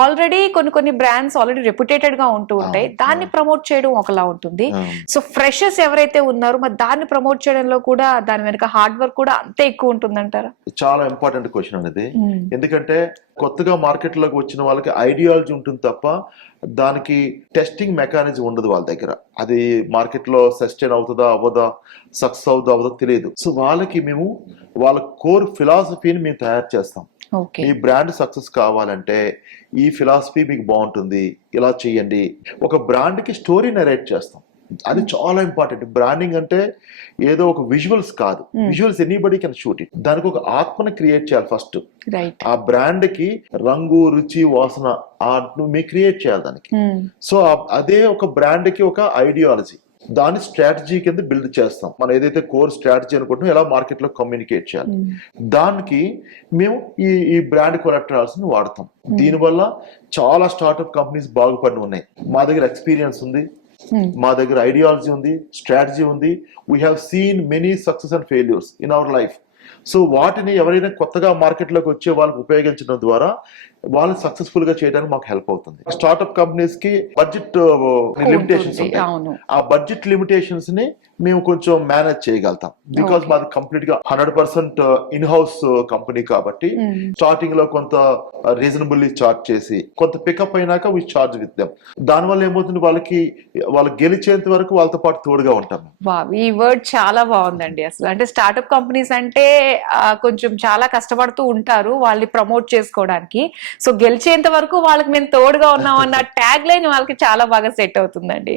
Already కొన్ని brands already reputed గా ఉంటూ ఉంటాయి, దాన్ని ప్రమోట్ చేయడం ఒకలా ఉంటుంది. సో ఫ్రెషర్స్ ఎవరైతే ఉన్నారో మరి దాన్ని ప్రమోట్ చేయడంలో కూడా దాని వెనక హార్డ్ వర్క్ కూడా అంతే ఎక్కువ ఉంటుందంటారా? చాలా ఇంపార్టెంట్ క్వశ్చన్ అనేది. ఎందుకంటే కొత్తగా మార్కెట్ లోకి వచ్చిన వాళ్ళకి ఐడియాలజీ ఉంటుంది తప్ప దానికి టెస్టింగ్ మెకానిజం ఉండదు వాళ్ళ దగ్గర. అది మార్కెట్ లో సస్టైన్ అవుతుందా అవ్వదా, సక్సెస్ అవుతుందా అవ్వదో తెలియదు. సో వాళ్ళకి మేము వాళ్ళ కోర్ ఫిలాసఫీని మేము తయారు చేస్తాం. ఓకే, ఈ బ్రాండ్ సక్సెస్ కావాలంటే ఈ ఫిలాసఫీ మీకు బాగుంటుంది, ఇలా చేయండి. ఒక బ్రాండ్ కి స్టోరీ నరేట్ చేస్తాం. అది చాలా ఇంపార్టెంట్. బ్రాండింగ్ అంటే ఏదో ఒక విజువల్స్ కాదు. Visuals anybody can shoot it. దానికి ఒక ఆత్మని క్రియేట్ చేయాలి ఫస్ట్. రైట్. ఆ బ్రాండ్ కి రంగు, రుచి, వాసన మీరు క్రియేట్ చేయాలి దానికి. సో అదే ఒక బ్రాండ్ కి ఒక ఐడియాలజీ, దాని స్ట్రాటజీ కింద బిల్డ్ చేస్తాం. మనం ఏదైతే కోర్ స్ట్రాటజీ అనుకుంటున్నాం ఎలా మార్కెట్ లో కమ్యూనికేట్ చేయాలి, దానికి మేము ఈ బ్రాండ్ కొలెక్టరల్స్ ని వాడతాం. దీనివల్ల చాలా స్టార్ట్అప్ కంపెనీస్ బాగుపడి ఉన్నాయి. మా దగ్గర ఎక్స్పీరియన్స్ ఉంది, మా దగ్గర ఐడియాలజీ ఉంది, స్ట్రాటజీ ఉంది. We have seen many success and failures in our life. So వాటిని ఎవరైనా కొత్తగా మార్కెట్ లోకి వచ్చే వాళ్ళకి ఉపయోగించడం ద్వారా వాళ్ళు సక్సెస్ఫుల్ గా చేయడానికి మాకు హెల్ప్ అవుతుంది. స్టార్ట్అప్ కంపెనీస్ కి బడ్జెట్ లిమిటేషన్స్ ఉంటాయి. ఆ బడ్జెట్ లిమిటేషన్స్ ని మేము కొంచెం మేనేజ్ చేయగలుగుతాం. బికాస్ మాది కంప్లీట్ గా 100% ఇన్ హౌస్ కంపెనీ కాబట్టి స్టార్టింగ్ లో కొంత రీజనబుల్లీ చార్జ్ చేసి కొంత పికప్ అయినాక వి చార్జ్ విత్ దెమ్. దాని వల్ల ఏమవుతుంది, వాళ్ళు గెలిచేంత వరకు వాళ్ళతో పాటు తోడుగా ఉంటాం. ఈ వర్డ్ చాలా బాగుందండి. అసలు అంటే స్టార్ట్అప్ కంపెనీస్ అంటే కొంచెం చాలా కష్టపడుతూ ఉంటారు వాళ్ళని ప్రమోట్ చేసుకోవడానికి. సో గెలిచేంత వరకు వాళ్ళకి మేము తోడుగా ఉన్నాం అన్న ట్యాగ్ లైన్ వాళ్ళకి చాలా బాగా సెట్ అవుతుందండి.